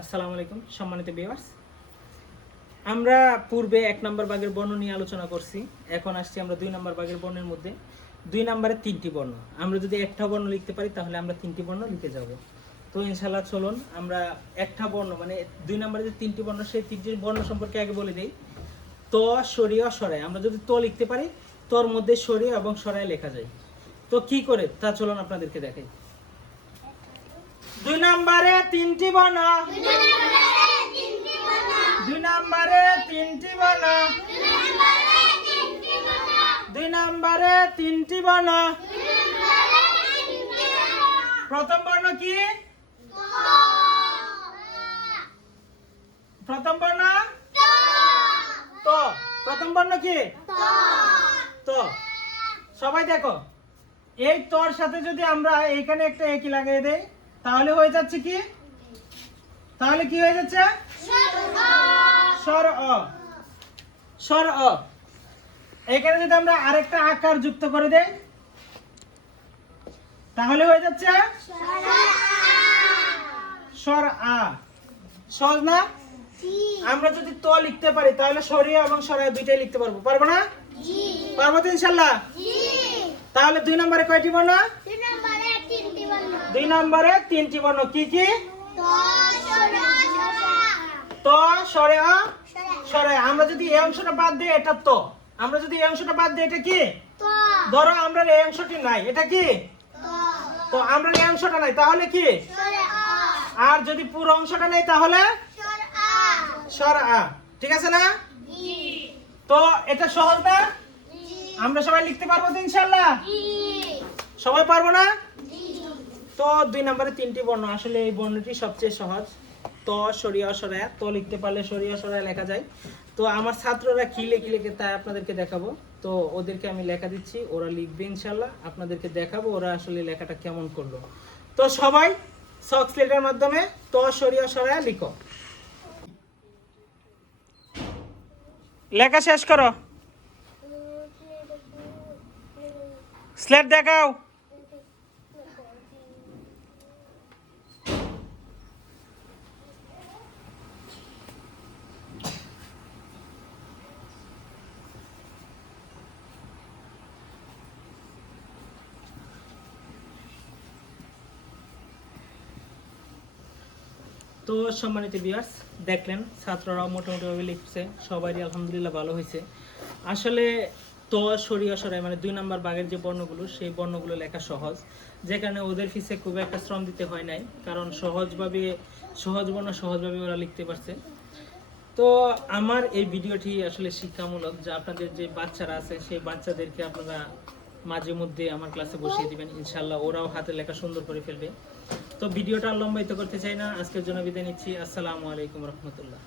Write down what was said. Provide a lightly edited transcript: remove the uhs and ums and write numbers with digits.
আসসালামু আলাইকুম সম্মানিত ভিউয়ার্স, আমরা পূর্বে 1 নম্বর ভাগের বর্ণ নিয়ে আলোচনা করছি। এখন আসছি আমরা 2 নম্বর ভাগের বর্ণের মধ্যে। 2 নম্বরে 3টি বর্ণ। আমরা যদি একটা বর্ণ লিখতে পারি তাহলে আমরা 3টি বর্ণ লিখে যাব। তো ইনশাআল্লাহ চলুন আমরা একটা বর্ণ মানে 2 নম্বরে যে 3টি বর্ণ সেই 3টি বর্ণ সম্পর্কে আগে বলে দেই। ত, সরিয়া, সরায়। আমরা যদি ত লিখতে পারি তোর মধ্যে সরিয়া এবং সরায় লেখা যায়। তো কি করে তা চলুন আপনাদেরকে দেখাই। 2 নম্বরে 3টি বর্ণ। 2 নম্বরে 3টি বর্ণ। 2 নম্বরে 3টি বর্ণ। প্রথম বর্ণ কি? প্রথম বর্ণ ত। প্রথম বর্ণ কি? ত। সবাই দেখো, এই তর সাথে যদি আমরা এইখানে একটা একই লাগিয়ে দেই তাহলে হয়ে যাচ্ছে কি? তাহলে কি হয়ে যাচ্ছে? স্বর অ। স্বর অ। এখানে যদি আমরা আরেকটা আকার যুক্ত করে দেই তাহলে হয়ে যাচ্ছে স্বর আ। সহজ না? আমরা যদি ত লিখতে পারি তাহলে সরিয়া এবং সরায় দুইটাই লিখতে পারবো। পারবো না? পারবো তো ইনশাআল্লাহ। তাহলে 2 নম্বরে কয়টি বর্ণ? 2 নম্বরে 3টি বর্ণ। কি কি? ত, সরে অ, সরে। আমরা যদি এই অংশটা বাদ দিই এটা ত। আমরা যদি এই অংশটা বাদ দিই এটা কি? ধরো আমরা এই অংশটি নাই, এটা কি? তো আমরা এই অংশটা নাই তাহলে কি? আর যদি পুরো অংশটা নেই তাহলে স্বর আ। ঠিক আছে না? তো এটা সহজ না? আমরা সবাই লিখতে পারবো তো ইনশাআল্লাহ? সবাই পারবো না? তো 2 নম্বরে 3টি বর্ণ, আসলে এই বর্ণটি সবচেয়ে সহজ। ত, সরিয়া, সরায়া। ত লিখতে পারলে সরিয়া, সরায়া লেখা যায়। তো আমার ছাত্ররা কি লিখে তাই আপনাদেরকে দেখাবো। তো ওদেরকে আমি লেখা দিচ্ছি, ওরা লিখবে ইনশাআল্লাহ। আপনাদেরকে দেখাবো ওরা আসলে লেখাটা কেমন করলো। তো সবাই চক স্লেটের মাধ্যমে ত, সরিয়া, সরায়া লিখো। লেখা শেষ করো। স্লেট দেখাও। তো সম্মানিত ভিউয়ার্স, দেখলেন ছাত্ররাও মোটামুটিভাবে লিখছে, সবারই আলহামদুলিল্লাহ ভালো হয়েছে। আসলে ত, সরিয়া, সরাই মানে 2 নম্বর ভাগের যে বর্ণগুলো সেই বর্ণগুলো লেখা সহজ, যে কারণে ওদের পিছে খুব একটা শ্রম দিতে হয় নাই, কারণ সহজ বর্ণ সহজভাবে ওরা লিখতে পারছে। তো আমার এই ভিডিওটি আসলে শিক্ষামূলক, যা আপনাদের যে বাচ্চারা আছে সেই বাচ্চাদেরকে আপনারা মাঝে মধ্যে আমার ক্লাসে বসিয়ে দিবেন, ইনশাআল্লাহ ওরাও হাতে লেখা সুন্দর করে ফেলবে। তো ভিডিওটা লম্বায়িত করতে চাই না, আজকের জন্য বিদায় নিচ্ছি। আসসালামু আলাইকুম রহমতুল্লাহ।